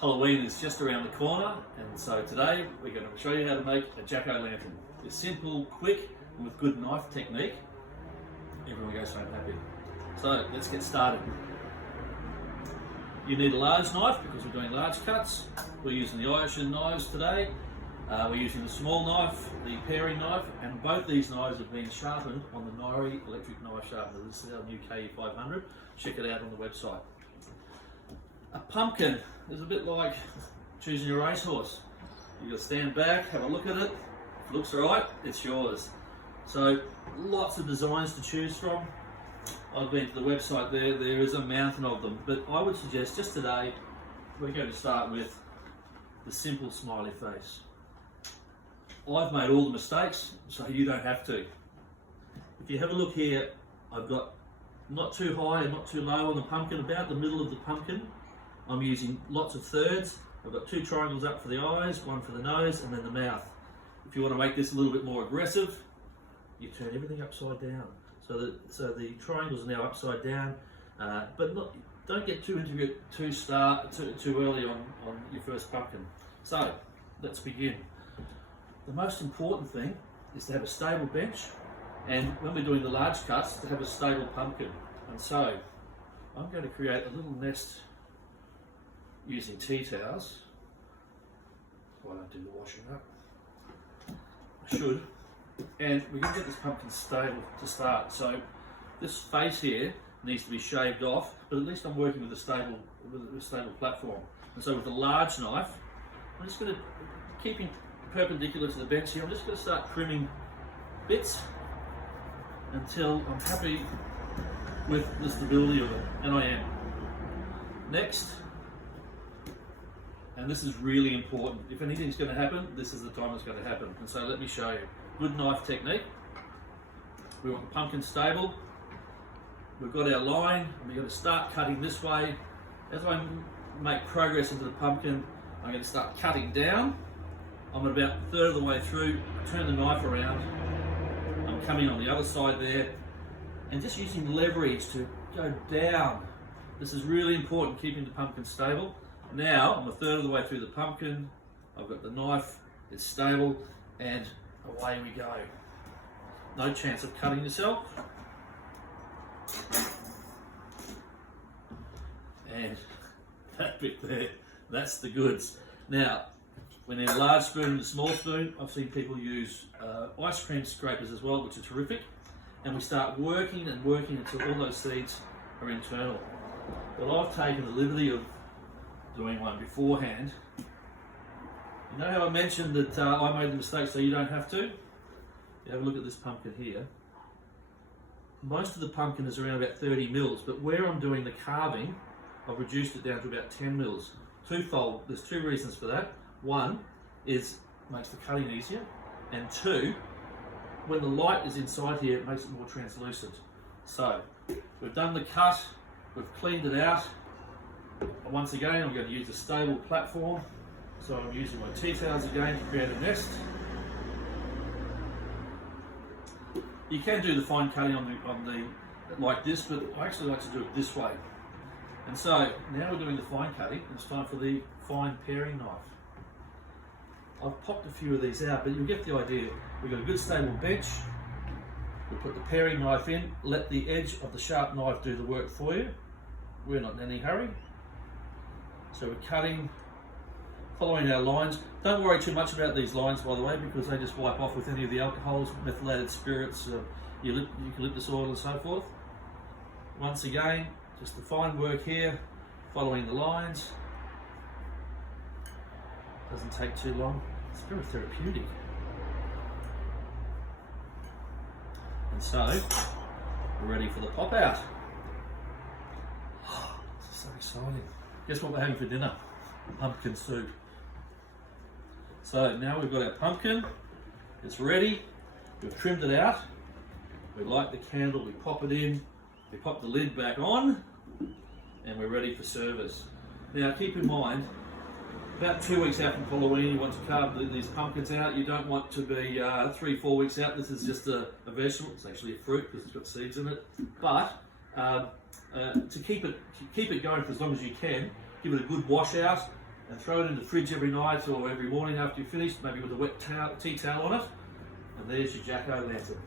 Halloween is just around the corner, and so today we're going to show you how to make a jack-o'-lantern. It's simple, quick, and with good knife technique. Everyone goes home happy. So let's get started. You need a large knife because we're doing large cuts. We're using the Irish knives today. We're using the small knife, the paring knife, and both these knives have been sharpened on the Nori electric knife sharpener. This is our new KE500. Check it out on the website. A pumpkin is a bit like choosing a racehorse. You've got to stand back, have a look at it. If it looks right, it's yours. So lots of designs to choose from. I've been to the website there is a mountain of them, but I would suggest just today we're going to start with the simple smiley face. I've made all the mistakes, so you don't have to. If you have a look here, I've got not too high and not too low on the pumpkin, about the middle of the pumpkin. I'm using lots of thirds. I've got 2 triangles up for the eyes, 1 for the nose, and then the mouth. If you want to make this a little bit more aggressive, you turn everything upside down. So the triangles are now upside down, but don't get too into it too early on your first pumpkin. So let's begin. The most important thing is to have a stable bench, and when we're doing the large cuts, to have a stable pumpkin. And so I'm going to create a little nest using tea towels. I don't do the washing up. I should. And we're going to get this pumpkin stable to start. So this face here needs to be shaved off, but at least I'm working with a stable platform. And so with the large knife, I'm just going to, keeping perpendicular to the bench here, I'm just going to start trimming bits until I'm happy with the stability of it, and I am. Next, and this is really important, if anything's going to happen, this is the time it's going to happen. And so let me show you. Good knife technique. We want the pumpkin stable. We've got our line, and we're going to start cutting this way. As I make progress into the pumpkin, I'm going to start cutting down. I'm about a third of the way through, turn the knife around. I'm coming on the other side there, and just using leverage to go down. This is really important, keeping the pumpkin stable. Now, I'm a third of the way through the pumpkin. I've got the knife, it's stable, and away we go. No chance of cutting yourself. And that bit there, that's the goods. Now, we need a large spoon and a small spoon. I've seen people use ice cream scrapers as well, which are terrific. And we start working and working until all those seeds are internal. But I've taken the liberty of doing one beforehand. You know how I mentioned that I made the mistake so you don't have to? You have a look at this pumpkin here. Most of the pumpkin is around about 30 mils, but where I'm doing the carving, I've reduced it down to about 10 mils. Twofold, there's 2 reasons for that. One is it makes the cutting easier, and 2, when the light is inside here, it makes it more translucent. So we've done the cut, we've cleaned it out. And once again, I'm going to use a stable platform. So I'm using my tea towels again to create a nest. You can do the fine cutting on the like this, but I actually like to do it this way. And so now we're doing the fine cutting, and it's time for the fine paring knife. I've popped a few of these out, but you'll get the idea. We've got a good stable bench. We put the paring knife in, let the edge of the sharp knife do the work for you. We're not in any hurry. So we're cutting, following our lines. Don't worry too much about these lines, by the way, because they just wipe off with any of the alcohols, methylated spirits, eucalyptus oil and so forth. Once again, just the fine work here, following the lines. Doesn't take too long. It's very therapeutic. And so, we're ready for the pop out. This is so exciting. Guess what we're having for dinner? Pumpkin soup. So now we've got our pumpkin, it's ready, we've trimmed it out, we light the candle, we pop it in, we pop the lid back on, and we're ready for service. Now keep in mind, about 2 weeks out from Halloween, you want to carve these pumpkins out. You don't want to be 3-4 weeks out. This is just a vegetable. It's actually a fruit because it's got seeds in it. But to keep it going for as long as you can, give it a good wash out, and throw it in the fridge every night or every morning after you've finished, maybe with a wet tea towel on it. And there's your Jacko lantern.